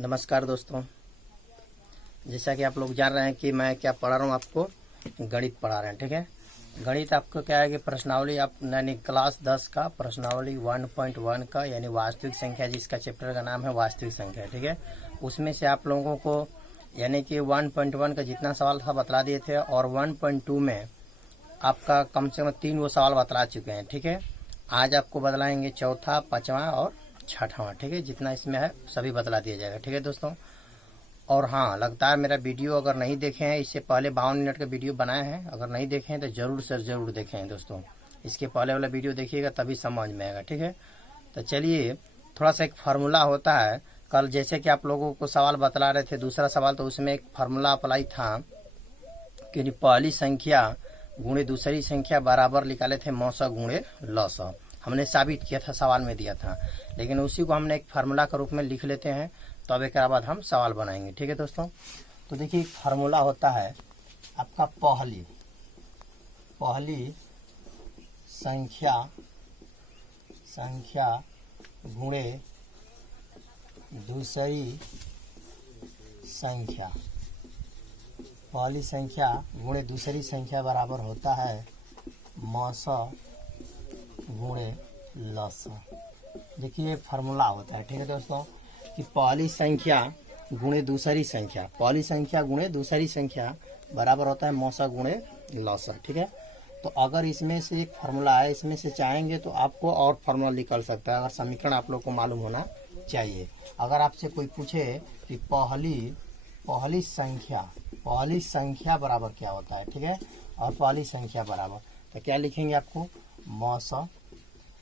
नमस्कार दोस्तों, जैसा कि आप लोग जान रहे हैं कि मैं क्या पढ़ा रहा हूँ, आपको गणित पढ़ा रहे हैं। ठीक है, गणित आपको क्या है कि प्रश्नावली आप यानी क्लास 10 का प्रश्नावली 1.1 का यानी वास्तविक संख्या, जिसका चैप्टर का नाम है वास्तविक संख्या। ठीक है, उसमें से आप लोगों को यानी कि 1.1 का जितना सवाल था बतला दिए थे और 1.2 में आपका कम से कम 3 वो सवाल बतला चुके हैं। ठीक है, आज आपको बतलाएंगे चौथा, पाँचवा और छठवां। ठीक है, जितना इसमें है सभी बतला दिया जाएगा। ठीक है दोस्तों, और हाँ, लगातार मेरा वीडियो अगर नहीं देखे हैं, इससे पहले 52 मिनट का वीडियो बनाए हैं, अगर नहीं देखे हैं तो जरूर से जरूर देखें दोस्तों। इसके पहले वाला वीडियो देखिएगा तभी समझ में आएगा। ठीक है, तो चलिए, थोड़ा सा एक फार्मूला होता है। कल जैसे कि आप लोगों को सवाल बतला रहे थे, दूसरा सवाल, तो उसमें एक फार्मूला अप्लाई था कि पहली संख्या गुणे दूसरी संख्या बराबर निकाले थे मौसा गुणे लौसा। हमने साबित किया था, सवाल में दिया था, लेकिन उसी को हमने एक फार्मूला के रूप में लिख लेते हैं, तो अब एक बाद हम सवाल बनाएंगे। ठीक है दोस्तों, तो देखिए, एक फार्मूला होता है आपका पहली संख्या गुणे दूसरी संख्या। पहली संख्या गुणे दूसरी संख्या बराबर होता है मौसा गुणे लसा। देखिए, फार्मूला होता है। ठीक है दोस्तों, कि पहली संख्या गुणे दूसरी संख्या, पहली संख्या गुणे दूसरी संख्या बराबर होता है मौसा गुणे लसा। ठीक है, तो अगर इसमें से एक फार्मूला है, इसमें से चाहेंगे तो आपको और फार्मूला निकल सकता है, अगर समीकरण आप लोग को मालूम होना चाहिए। अगर आपसे कोई पूछे कि पहली संख्या बराबर क्या होता है, ठीक है, और पहली संख्या बराबर, तो क्या लिखेंगे आपको?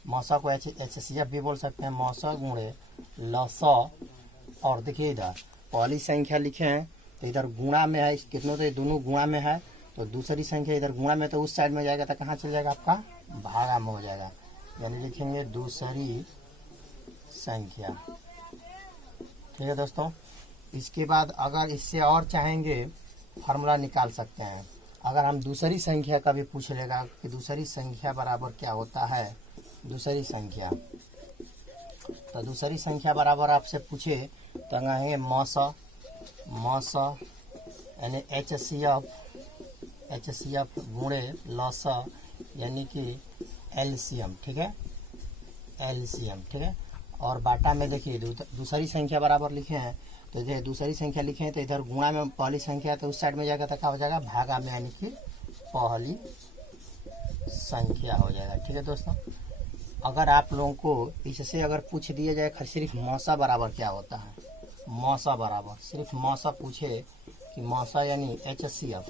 मौसा को HCF भी बोल सकते हैं, मौसा गुणे लसा। और देखिए, इधर पहली संख्या लिखे हैं तो इधर गुणा में है, कितनों तो दोनों गुणा में है, तो दूसरी संख्या इधर गुणा में, तो उस साइड में जाएगा तो कहाँ चल जाएगा? आपका भागा में हो जाएगा, यानी लिखेंगे दूसरी संख्या। ठीक है दोस्तों, इसके बाद अगर इससे और चाहेंगे फार्मूला निकाल सकते हैं। अगर हम दूसरी संख्या का भी पूछ लेगा कि दूसरी संख्या बराबर क्या होता है, दूसरी संख्या, तो दूसरी संख्या बराबर आपसे पूछे तो कहेंगे मौसा यानी HCF गुणे लसा यानी कि LCM। ठीक है, LCM। ठीक है, और बाटा में देखिए दूसरी संख्या बराबर लिखे हैं, तो जो दूसरी संख्या लिखे हैं तो इधर गुणा में पहली संख्या, तो उस साइड में जाएगा तो क्या हो जाएगा? भागा में, यानी कि पहली संख्या हो जाएगा। ठीक है दोस्तों, अगर आप लोगों को इससे अगर पूछ दिया जाए सिर्फ मौसा बराबर क्या होता है, मौसा बराबर सिर्फ मौसा पूछे कि मौसा यानी HCF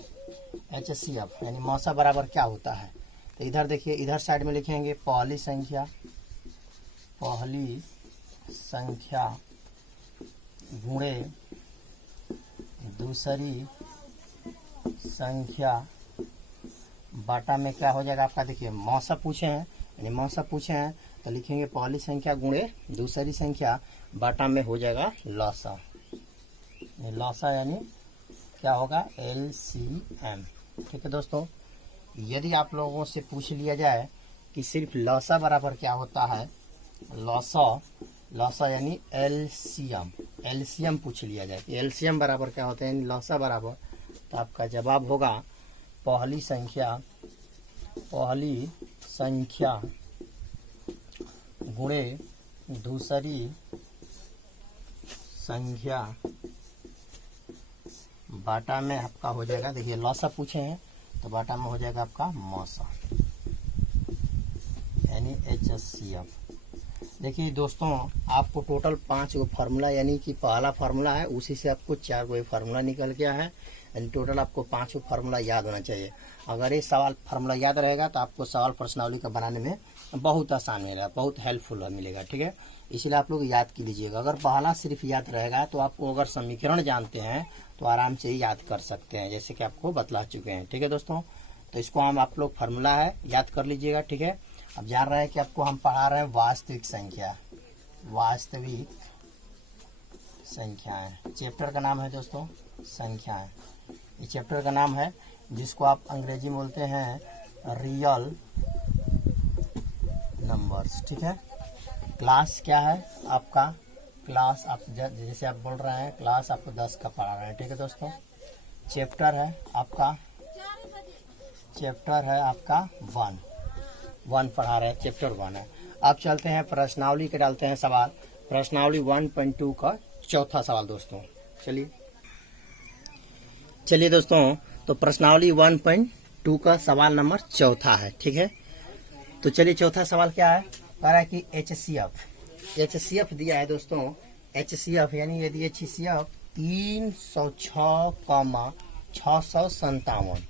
यानी मौसा बराबर क्या होता है, तो इधर देखिए, इधर साइड में लिखेंगे पहली संख्या गुणे दूसरी संख्या बाटा में क्या हो जाएगा आपका? देखिए, मौसा पूछे हैं तो लिखेंगे पहली संख्या गुणे दूसरी संख्या बाटा में हो जाएगा लसा। लसा यानी क्या होगा? LCM। ठीक है दोस्तों, यदि आप लोगों से पूछ लिया जाए कि सिर्फ लसा बराबर क्या होता है, लसा यानी LCM पूछ लिया जाए कि LCM बराबर क्या होता है, यानी लसा बराबर, तो आपका जवाब होगा पहली संख्या गुणे दूसरी संख्या बाटा में आपका हो जाएगा, देखिए लसा पूछे हैं तो बाटा में हो जाएगा आपका मौसा यानी HCF। देखिए दोस्तों, आपको टोटल 5 गो फार्मूला, यानी कि पहला फार्मूला है उसी से आपको 4 गो फार्मूला निकल गया है, यानी टोटल आपको 5 गो फार्मूला याद होना चाहिए। अगर ये सवाल फार्मूला याद रहेगा तो आपको सवाल प्रश्नावली का बनाने में बहुत आसान मिलेगा, बहुत हेल्पफुल मिलेगा। ठीक है, इसलिए आप लोग याद की लीजिएगा। अगर पहला सिर्फ याद रहेगा तो आपको अगर समीकरण जानते हैं तो आराम से ही याद कर सकते हैं, जैसे कि आपको बतला चुके हैं। ठीक है दोस्तों, तो इसको हम आप लोग फार्मूला है याद कर लीजिएगा। ठीक है, अब जान रहे हैं कि आपको हम पढ़ा रहे हैं वास्तविक संख्याएं। चैप्टर का नाम है दोस्तों संख्याएं। ये चैप्टर का नाम है, जिसको आप अंग्रेजी में बोलते हैं रियल नंबर्स। ठीक है, क्लास क्या है आपका? क्लास आप जैसे आप बोल रहे हैं क्लास आपको 10 का पढ़ा रहे हैं, ठीक है दोस्तों। चैप्टर है आपका 1 पढ़ा रहे हैं, चैप्टर 1 है। अब चलते हैं प्रश्नावली के, डालते हैं सवाल। प्रश्नावली 1.2 का चौथा सवाल दोस्तों। चलिए दोस्तों, तो प्रश्नावली 1.2 का सवाल नंबर चौथा है, ठीक है। तो चलिए चौथा सवाल क्या है, कह रहा है कि HCF दिया है दोस्तों। HCF यानी यदि HCF 306,657।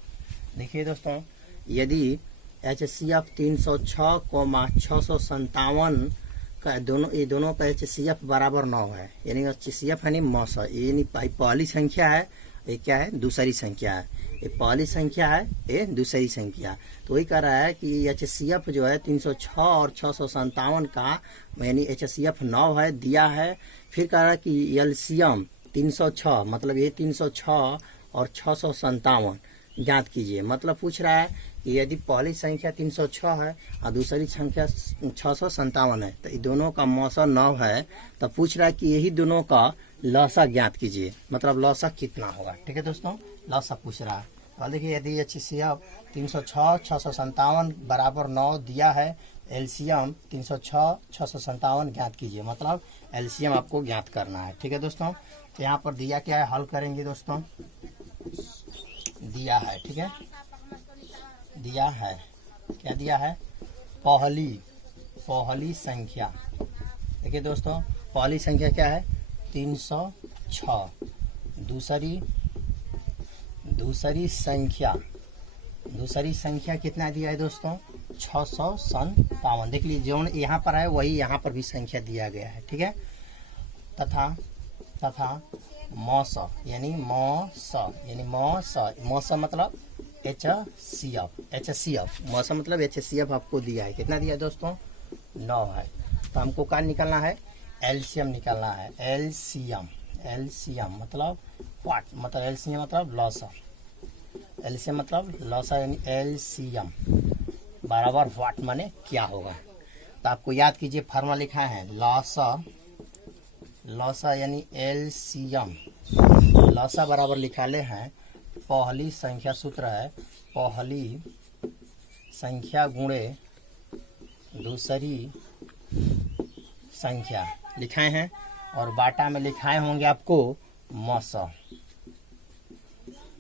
देखिए दोस्तों, यदि HCF 306,657 का ये दोनों का HCF बराबर 9 है, यानी HCF यानी मौसा, यानी पहली संख्या है, ये क्या है, दूसरी संख्या है। ये पहली संख्या है, ये दूसरी संख्या। तो वही कह रहा है कि HCF जो है 306 और 657 का, यानी HCF 9 है दिया है। फिर कह रहा है कि LCM 306, मतलब ये 306 और 657 ज्ञात कीजिए। मतलब पूछ रहा है कि यदि पहली संख्या 306 है और दूसरी संख्या 657 है, तो ये दोनों का मौसा 9 है, तो पूछ रहा है कि यही दोनों का लसा ज्ञात कीजिए, मतलब लसा कितना होगा, ठीक है दोस्तों। लसा पूछ रहा है। तो देखिए, यदि HCF 306 657 बराबर 9 दिया है, LCM 306 657 ज्ञात कीजिए, मतलब LCM आपको ज्ञात करना है, ठीक है दोस्तों। तो यहाँ पर दिया क्या है, हल करेंगे दोस्तों। दिया है, ठीक है, दिया है, क्या दिया है, पहली संख्या। देखिए दोस्तों, पहली संख्या क्या है, 306। दूसरी संख्या कितना दिया है दोस्तों, 657। देख लीजिए, जो यहाँ पर है वही यहाँ पर भी संख्या दिया गया है, ठीक है। तथा मौसा यानी मौसा मतलब HCF मौसा मतलब HCF आपको दिया है, कितना दिया है दोस्तों, 9 है। तो हमको क्या निकालना है, LCM निकालना है। LCM मतलब व्हाट, मतलब LCM मतलब लॉसा, LCM मतलब लॉसा, यानी LCM बराबर व्हाट माने क्या होगा। तो आपको याद कीजिए, फार्मूला लिखा है लॉसा यानी LCM। लॉसा बराबर लिखाले हैं पहली संख्या, सूत्र है पहली संख्या गुणे दूसरी संख्या, लिखाए हैं। और बाटा में लिखाए होंगे आपको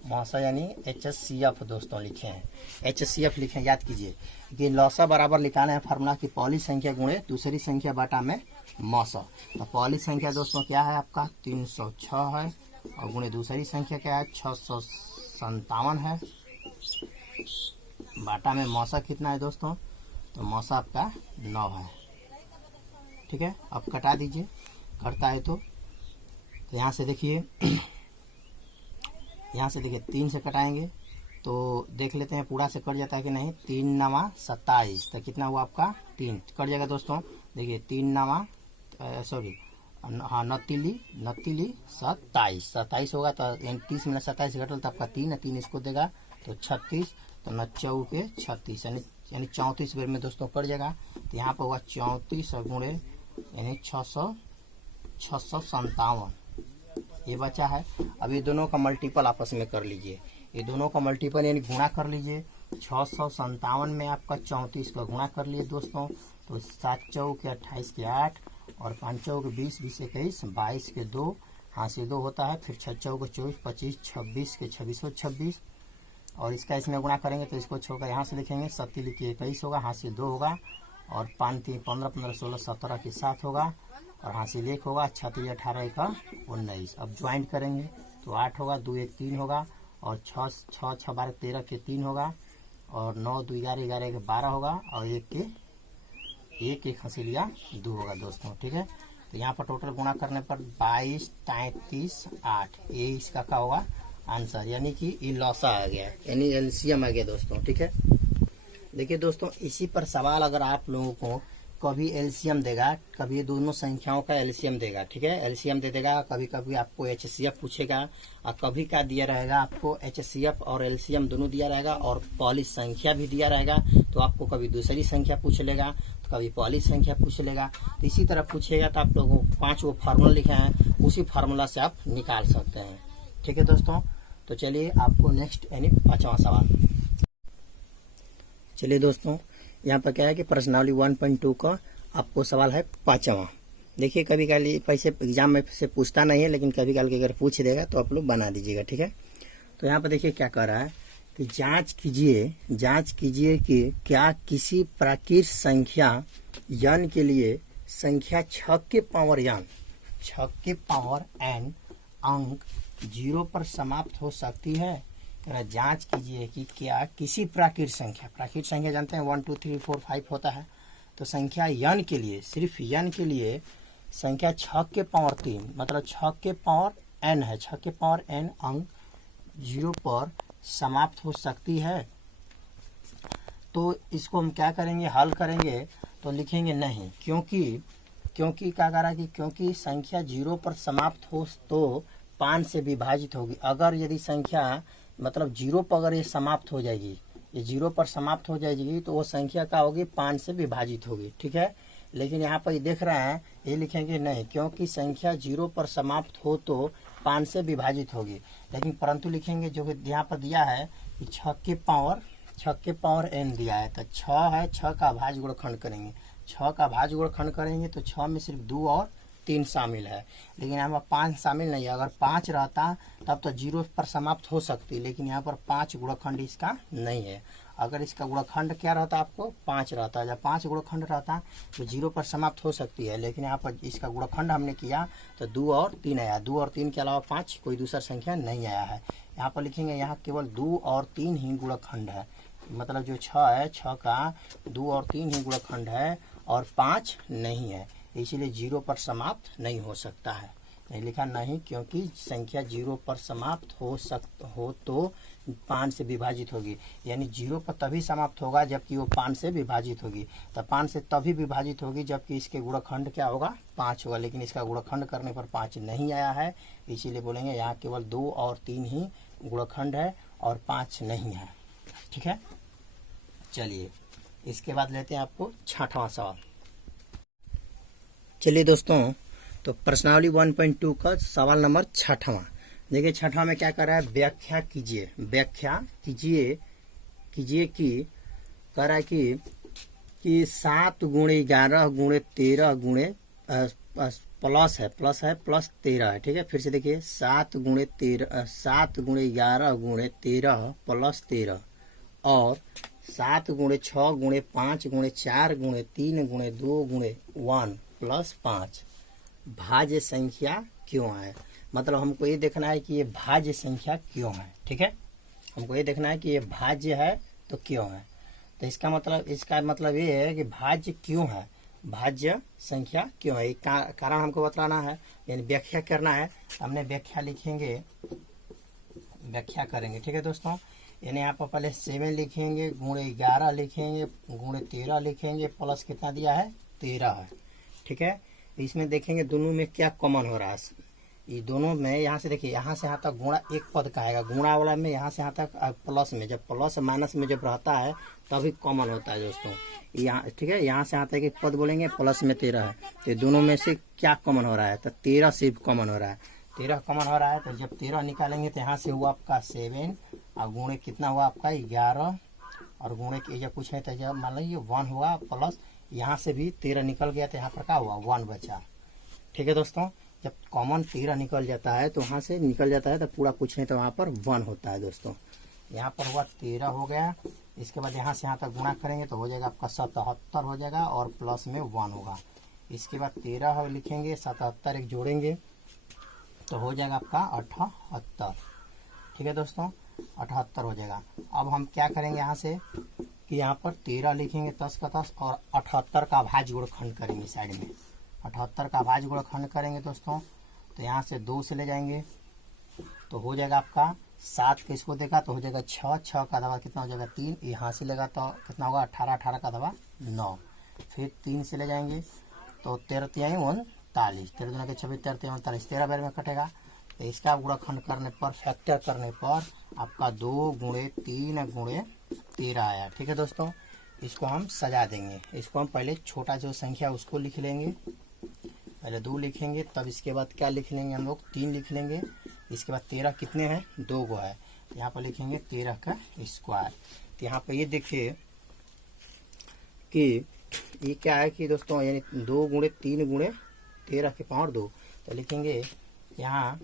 मौसा यानी HCF दोस्तों लिखे हैं, HCF लिखे, याद कीजिए कि लौसा बराबर लिखाना है फार्मूला की पहली संख्या गुणे दूसरी संख्या बाटा में मौसा। तो पहली संख्या दोस्तों क्या है आपका 306 है, और गुणे दूसरी संख्या क्या है 657 है, बाटा में मौसा कितना है दोस्तों, तो मौसा आपका 9 है, ठीक है। अब कटा दीजिए, कटता है तो यहाँ से देखिए, 3 से कटाएंगे तो देख लेते हैं पूरा से कट जाता है कि नहीं। 3 9 27, तो कितना हुआ आपका 3, कट जाएगा दोस्तों। देखिए 3 9 नतीली 27 होगा, तो 30 में 27 घटल तो आपका 3 है, 3 इसको देगा तो 36, तो 9 चौके 36 यानी 34 बेर में दोस्तों कट जाएगा। तो यहाँ पर होगा 34 और गुणे यानी 657 ये बचा है। अब ये दोनों का मल्टीपल आपस में कर लीजिए, ये दोनों का मल्टीपल यानी गुणा कर लीजिए। 657 में आपका 34 का गुणा कर लिए दोस्तों, तो 7 चौके 28 के 8 और 5 चौके 20 20 21 22 के 2, हाथ से 2 होता है। फिर 6 चौके 24 25 26 के 26 और इसका इसमें गुणा करेंगे तो इसको छोड़कर यहाँ से लिखेंगे 7 लिखिए 21 होगा, हाथ से 2 होगा, और 5 3 15 15 16 17 के 7 होगा, और हाथ से 1 होगा, 6 3 18 का 19। अब ज्वाइंट करेंगे तो 8 होगा, 2 1 3 होगा, और 6 6 6 12 13 के 3 होगा, और 9 2 11 11 के 12 होगा, और 1 हंसिलिया 2 होगा दोस्तों, ठीक है। तो यहाँ पर टोटल गुणा करने पर 22 33 8, ये इसका क्या होगा आंसर, यानी कि ये लॉसा आ गया, यानी एलसीएम आ गया दोस्तों, ठीक है। देखिए दोस्तों, इसी पर सवाल अगर आप लोगों को कभी एलसीएम देगा, कभी दोनों संख्याओं का एलसीएम देगा, ठीक है, एलसीएम दे देगा, कभी कभी आपको एचसीएफ पूछेगा, और कभी क्या दिया रहेगा आपको एचसीएफ और एलसीएम दोनों दिया रहेगा, और पहली संख्या भी दिया रहेगा। तो तो आपको कभी दूसरी संख्या पूछ लेगा, तो कभी पहली संख्या पूछ लेगा। तो इसी तरह पूछेगा तो आप लोगों को 5 वो फार्मूला लिखे हैं, उसी फार्मूला से आप निकाल सकते हैं। ठीक है दोस्तों, तो चलिए आपको नेक्स्ट यानी 5वां सवाल। चलिए दोस्तों, यहाँ पर क्या है कि प्रश्नावली 1.2 का आपको सवाल है 5वां। देखिए कभी कभी पैसे एग्जाम में से पूछता नहीं है, लेकिन कभी कभी अगर पूछ देगा तो आप लोग बना दीजिएगा। ठीक है, तो यहाँ पर देखिए क्या कह रहा है कि जांच कीजिए कि क्या किसी प्राकृत संख्या n के लिए संख्या 6 के पावर n अंक 0 पर समाप्त हो सकती है। जांच कीजिए कि क्या किसी प्राकृत संख्या जानते हैं 1 2 3 4 5 होता है, तो संख्या n के लिए, सिर्फ n के लिए संख्या 6 के पावर 3 मतलब 6 के पावर n है, 6 के पावर n अंक 0 पर समाप्त हो सकती है। तो इसको हम क्या करेंगे, हल करेंगे तो लिखेंगे नहीं, क्योंकि क्या कह रहा है कि क्योंकि संख्या 0 पर समाप्त हो तो 5 से विभाजित होगी। अगर यदि संख्या मतलब 0 पर अगर ये समाप्त हो जाएगी, ये 0 पर समाप्त हो जाएगी तो वो संख्या क्या होगी, 5 से विभाजित होगी। ठीक है, लेकिन यहाँ पर ये देख रहे हैं, ये लिखेंगे नहीं, क्योंकि संख्या 0 पर समाप्त हो तो 5 से विभाजित होगी। लेकिन परंतु लिखेंगे जो यहाँ पर दिया है कि 6 के पावर n दिया है, तो 6 है, 6 का भाज्य गुणनखंड करेंगे, 6 का भाज्य गुणनखंड करेंगे तो 6 में सिर्फ 2 और 3 शामिल है, लेकिन यहाँ पर 5 शामिल नहीं है। अगर 5 रहता तब तो 0 पर समाप्त हो सकती, लेकिन यहाँ पर 5 गुणनखंड इसका नहीं है। अगर इसका गुणनखंड क्या रहता, आपको 5 रहता, जब 5 गुणनखंड रहता तो 0 पर समाप्त हो सकती है, लेकिन यहाँ पर इसका गुणनखंड हमने किया तो 2 और 3 आया, 2 और 3 के अलावा 5 कोई दूसरा संख्या नहीं आया है। यहाँ पर लिखेंगे यहाँ केवल 2 और 3 ही गुणनखंड है, मतलब जो 6 है, 6 का 2 और 3 ही गुणनखंड है और 5 नहीं है, इसीलिए 0 पर समाप्त नहीं हो सकता है। नहीं लिखा नहीं, क्योंकि संख्या 0 पर समाप्त हो तो 5 से विभाजित होगी, यानी 0 पर तभी समाप्त होगा जबकि वो 5 से विभाजित होगी। तो 5 से तभी विभाजित होगी जबकि इसके गुणनखंड क्या होगा, 5 होगा, लेकिन इसका गुणनखंड करने पर 5 नहीं आया है, इसीलिए बोलेंगे यहाँ केवल 2 और 3 ही गुणनखंड है और 5 नहीं है। ठीक है, चलिए इसके बाद लेते हैं आपको 6वां सवाल। चलिए दोस्तों, तो प्रश्नावली 1.2 का सवाल नंबर 6वां। देखिए 6वां में क्या कर रहा है, व्याख्या कीजिए कि कह रहा है कि 7 गुणे 11 गुणे 13 गुणे प्लस है प्लस 13 है। ठीक है, फिर से देखिए 7 गुणे 11 गुणे 13 प्लस 13 और 7 गुणे 6 गुणे 5 गुणे 4 गुणे 3 गुणे 2 गुणे 1 प्लस 5 भाज्य संख्या क्यों है। मतलब हमको ये देखना है कि ये भाज्य संख्या क्यों है। ठीक है, हमको ये देखना है कि ये भाज्य है तो क्यों है। तो इसका मतलब ये है कि भाज्य क्यों है, भाज्य संख्या क्यों है, कारण हमको बतलाना है, यानी व्याख्या करना है। हमने व्याख्या करेंगे। ठीक है दोस्तों, यानी यहाँ पर पहले 7 लिखेंगे, गुणे 11 लिखेंगे, गुणे 13 लिखेंगे, प्लस कितना दिया है 13 है। ठीक है, इसमें देखेंगे दोनों में क्या कॉमन हो रहा है। ये दोनों में यहाँ से देखिए, यहाँ से यहाँ तक गुणा एक पद का आएगा, गुणा वाला में यहाँ से यहाँ तक प्लस में, जब प्लस माइनस में जब रहता है तभी कॉमन होता है दोस्तों। यहाँ ठीक है, यहाँ से यहाँ तक एक पद बोलेंगे, प्लस में 13 है, तो दोनों में से क्या कॉमन हो रहा है, तो 13 सिर्फ कॉमन हो रहा है, 13 कॉमन हो रहा है। तो जब 13 निकालेंगे तो यहाँ से हुआ आपका 7 और गुणे कितना हुआ आपका 11 और गुणे के जब कुछ है तो जब मान लीजिए 1 हुआ, प्लस यहाँ से भी 13 निकल गया तो यहाँ पर क्या हुआ 1 बचा। ठीक है दोस्तों, जब कॉमन 13 निकल जाता है तो वहाँ से निकल जाता है तो पूरा कुछ नहीं तो वहाँ पर 1 होता है दोस्तों। यहाँ पर हुआ 13 हो गया, इसके बाद यहाँ से यहाँ तक गुणा करेंगे तो हो जाएगा आपका 77 हो जाएगा और प्लस में 1 होगा। इसके बाद 13 लिखेंगे, 77 एक जोड़ेंगे तो हो जाएगा आपका 78। ठीक है दोस्तों, 78 हो जाएगा। अब हम क्या करेंगे यहाँ से कि यहाँ पर 13 लिखेंगे 10 का 10 और 78 का भाज्य गुणनखंड करेंगे साइड में, 78 का भाज्य गुणनखंड करेंगे दोस्तों। तो यहाँ से 2 से ले जाएंगे तो हो जाएगा आपका 7 के इसको देगा तो हो जाएगा 6 का दबा कितना हो जाएगा 3, यहाँ से लेगा तो कितना होगा 18 का दबा 9, फिर 3 से ले जाएंगे तो 13 3 39, 13 दूना के 26 13 39, 13 बार में कटेगा। तो इसका गुणनखंड करने पर, फैक्टर करने पर आपका 2 गुणे 3 गुणे 13 आया। ठीक है दोस्तों, इसको हम सजा देंगे। इसको हम पहले छोटा जो संख्या उसको लिख लेंगे, पहले 2 लिखेंगे, तब इसके बाद क्या लिख लेंगे हम लोग 3 लिख लेंगे। इसके बाद 13 कितने हैं 2 गो है, यहाँ पर लिखेंगे 13 का स्क्वायर। तो यहाँ पर ये देखिए कि ये क्या है कि दोस्तों यानी 2 गुणे 3 गुणे 13 के पावर 2, तो लिखेंगे यहाँ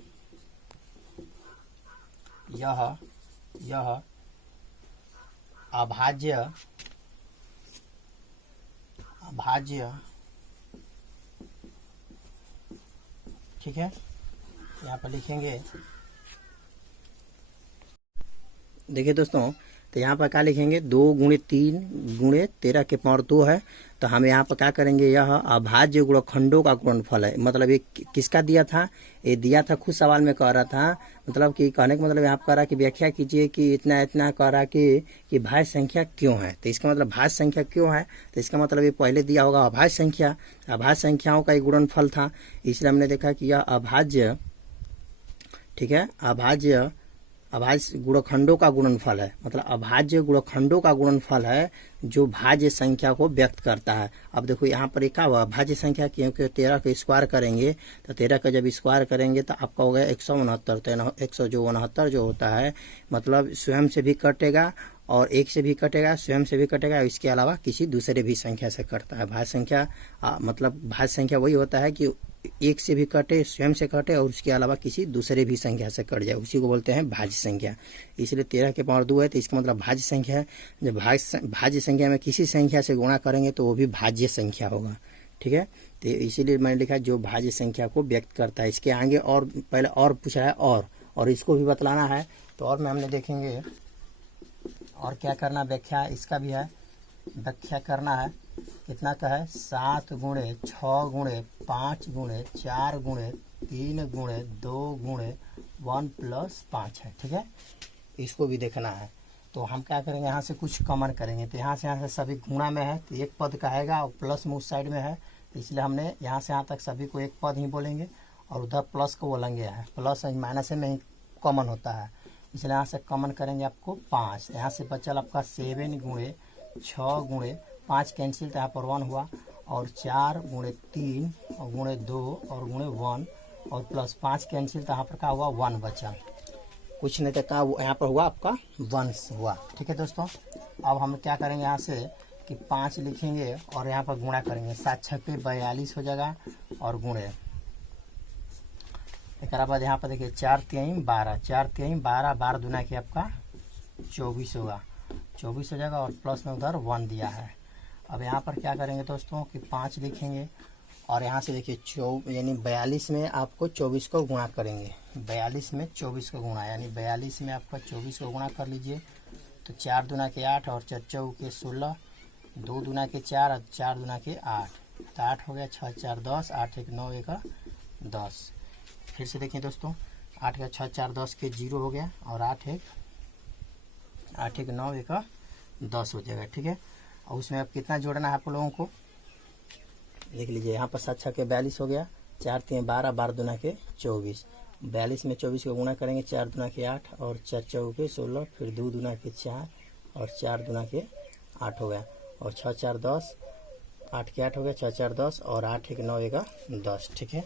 यह अभाज्य ठीक है। यहाँ पर लिखेंगे, देखिए दोस्तों, तो यहाँ पर क्या लिखेंगे 2 गुणे 3 गुणे 13 के पावर 2 है। तो हम यहाँ पर क्या करेंगे, यह अभाज्य गुणनखंडों का गुणनफल है। मतलब ये किसका दिया था, ये दिया था खुद सवाल में कह रहा था, मतलब कि कहने का मतलब यहाँ पर कह रहा कि व्याख्या कीजिए कि इतना इतना कह रहा कि भाज्य संख्या क्यों है। तो इसका मतलब भाज्य संख्या क्यों है, तो इसका मतलब ये पहले दिया होगा अभाज्य संख्या, अभाज्य संख्याओं का एक गुणनफल था, इसलिए हमने देखा कि यह अभाज्य, ठीक है, अभाज्य गुणनखंडों का गुणनफल है। मतलब अभाज्य गुणनखंडों का गुणनफल है जो भाज्य संख्या को व्यक्त करता है। अब देखो यहाँ पर क्या हुआ, भाज्य संख्या, क्योंकि 13 का स्क्वायर करेंगे, तो 13 का जब स्क्वायर करेंगे तो आपका हो गया 169। तो 169 जो होता है मतलब स्वयं से भी कटेगा और 1 से भी कटेगा, स्वयं से भी कटेगा, इसके अलावा किसी दूसरे भी संख्या से कटता है। भाज्य संख्या मतलब भाज्य संख्या वही होता है कि 1 से भी कटे, स्वयं से कटे और उसके अलावा किसी दूसरे भी संख्या से कट जाए, उसी को बोलते हैं भाज्य संख्या। इसलिए 13 के पावर 2 है, तो इसका मतलब भाज्य संख्या है। जब भाज्य संख्या में किसी संख्या से गुणा करेंगे तो वो भी भाज्य संख्या होगा, ठीक है। तो इसीलिए मैंने लिखा जो भाज्य संख्या को व्यक्त करता है। इसके आगे और पहले और पूछा है और इसको भी बतलाना है, तो और में हमने देखेंगे और क्या करना, व्याख्या इसका भी है, व्याख्या करना है। कितना का है 7 गुणे 6 गुणे 5 गुणे 4 गुणे 3 गुणे 2 गुणे 1 प्लस 5 है, ठीक है। इसको भी देखना है। तो हम क्या करेंगे, यहाँ से कुछ कॉमन करेंगे, तो यहाँ से सभी गुणा में है तो एक पद का आएगा और प्लस में उस साइड में है, इसलिए हमने यहाँ से यहाँ तक सभी को एक पद ही बोलेंगे और उधर प्लस को बोलेंगे है। प्लस माइनस में ही कॉमन होता है, इसलिए यहाँ से कॉमन करेंगे आपको 5। यहाँ से बचल आपका 7 गुणे 6 गुणे 5 कैंसिल, तो यहाँ पर 1 हुआ, और 4 गुणे 3 और गुणे 2 और गुणे 1 और प्लस 5 कैंसिल, तो यहाँ पर क्या हुआ 1 बचा, कुछ नहीं, तो क्या यहाँ पर हुआ आपका 1 हुआ, ठीक है दोस्तों। अब हम क्या करेंगे यहाँ से कि 5 लिखेंगे और यहाँ पर गुणा करेंगे, 7 छक्के 42 हो जाएगा और गुणे, एक बाद यहाँ पर देखिए 4 3 12, 4 3 12, 12 दूना की आपका 24 होगा, 24 हो जाएगा और प्लस में उधर 1 दिया है। अब यहाँ पर क्या करेंगे दोस्तों कि 5 लिखेंगे और यहाँ से देखिए यानी 42 में आपको 24 को गुणा करेंगे, 42 में 24 को गुणा, यानी 42 में आपका 24 को गुणा कर लीजिए, तो 4 दूना के 8 और 4 चौके 16, 2 दूना के 4 और 4 दूना के 8, तो 8 हो गया, 6 4 10, 8 1 9 1 10। फिर से देखिए दोस्तों, 8 का 6 4 10 के 0 हो गया और 8 1 9 1 10 हो जाएगा, ठीक है। और उसमें अब कितना जोड़ना है आप लोगों को देख लीजिए, यहाँ पर 7 6 के 42 हो गया, 4 3 12, 12 दूना के 24, 42 में 24 को गुणा करेंगे, 4 दूना के 8 और 4 चौके 16, फिर 2 दूना के 4 और 4 दूना के 8 हो गया, और 6 4 10, 8 के 8 हो गया, 6 4 10 और 8 1 9 1 10, ठीक है।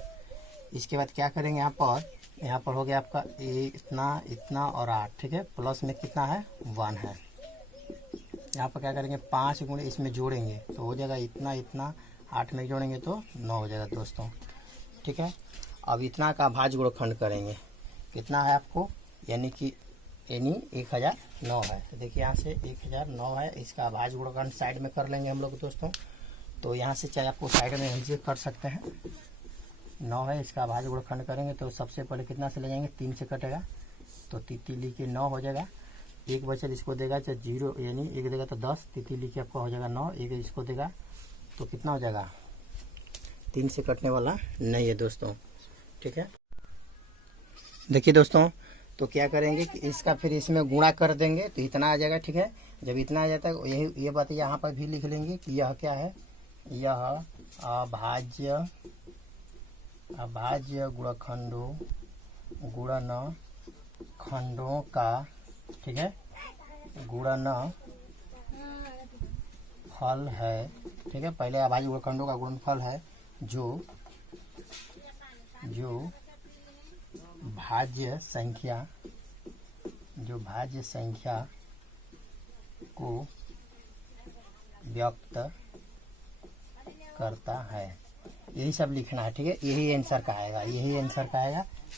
इसके बाद क्या करेंगे, यहाँ पर हो गया आपका इतना इतना और 8, ठीक है, प्लस में कितना है 1 है। यहाँ पर क्या करेंगे 5 गुणे इसमें जोड़ेंगे तो हो जाएगा इतना इतना, 8 में जोड़ेंगे तो 9 हो जाएगा दोस्तों, ठीक है। अब इतना का भाज्य गुणनखंड करेंगे, कितना है आपको, यानी 1009 है। तो देखिए यहाँ से 1009 है, इसका भाज्य गुणनखंड साइड में कर लेंगे हम लोग दोस्तों। तो यहाँ से चाहे आपको साइड में हम कर सकते हैं, 9 है, इसका भाज्य गुणनखंड करेंगे तो सबसे पहले कितना से ले जाएंगे, 3 से कटेगा तो तितली के 9 हो जाएगा, एक बचल इसको देगा तो 0, यानी 1 देगा तो 10, तितली के आपका हो जाएगा 9, एक इसको देगा तो कितना हो जाएगा, 3 से कटने वाला नहीं है दोस्तों, ठीक है। देखिए दोस्तों, तो क्या करेंगे कि इसका फिर इसमें गुणा कर देंगे तो इतना आ जाएगा, ठीक है। जब इतना आ जाता है यही ये बात यहाँ पर भी लिख लेंगे कि यह क्या है, यह अभाज्य गुणनखंडों का, ठीक है, गुणनफल है, ठीक है। पहले अभाज्य गुणनखंडों का गुणनफल है जो भाज्य संख्या को व्यक्त करता है। यही सब लिखना है, ठीक है। यही आंसर का आएगा,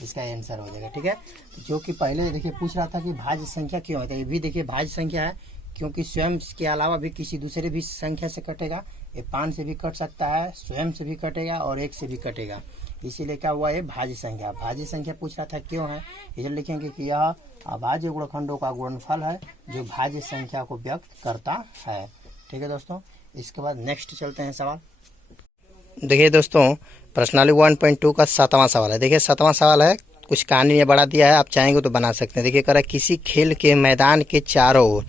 इसका आंसर हो जाएगा, ठीक है। जो कि पहले देखिए पूछ रहा था कि भाज्य संख्या क्यों है, ये भी देखिए भाज्य संख्या है क्योंकि स्वयं के अलावा भी किसी दूसरे भी संख्या से कटेगा। ये 5 से भी कट सकता है, स्वयं से भी कटेगा और 1 से भी कटेगा, इसीलिए क्या हुआ ये भाज्य संख्या पूछ रहा था क्यों है। इसे लिखेंगे कि यह अभाज्य गुणनखंडों का गुणनफल है जो भाज्य संख्या को व्यक्त करता है, ठीक है दोस्तों। इसके बाद नेक्स्ट चलते हैं सवाल। देखिए दोस्तों, प्रश्नावली 1.2 का 7वां सवाल है। देखिए 7वां सवाल है, कुछ कहानी ने बढ़ा दिया है, आप चाहेंगे तो बना सकते हैं। देखिए कह रहा है किसी खेल के मैदान के चारों ओर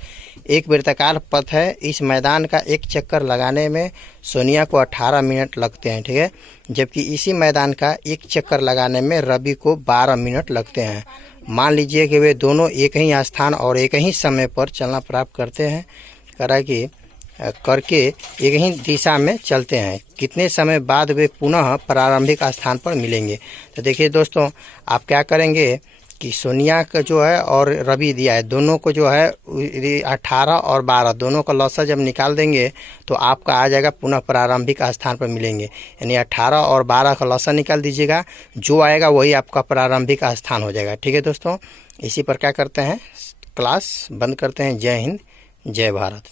एक वृत्ताकार पथ है, इस मैदान का एक चक्कर लगाने में सोनिया को 18 मिनट लगते हैं, ठीक है। जबकि इसी मैदान का एक चक्कर लगाने में रवि को 12 मिनट लगते हैं। मान लीजिए कि वे दोनों एक ही स्थान और एक ही समय पर चलना प्राप्त करते हैं, कह रहा है कि करके एक ही दिशा में चलते हैं, कितने समय बाद वे पुनः प्रारंभिक स्थान पर मिलेंगे। तो देखिए दोस्तों, आप क्या करेंगे कि सोनिया का जो है और रवि दिया है, दोनों को जो है 18 और 12 दोनों का लौसा जब निकाल देंगे तो आपका आ जाएगा पुनः प्रारंभिक स्थान पर मिलेंगे। यानी 18 और 12 का लौसा निकाल दीजिएगा, जो आएगा वही आपका प्रारंभिक स्थान हो जाएगा, ठीक है दोस्तों। इसी पर क्या करते हैं, क्लास बंद करते हैं। जय हिंद, जय भारत।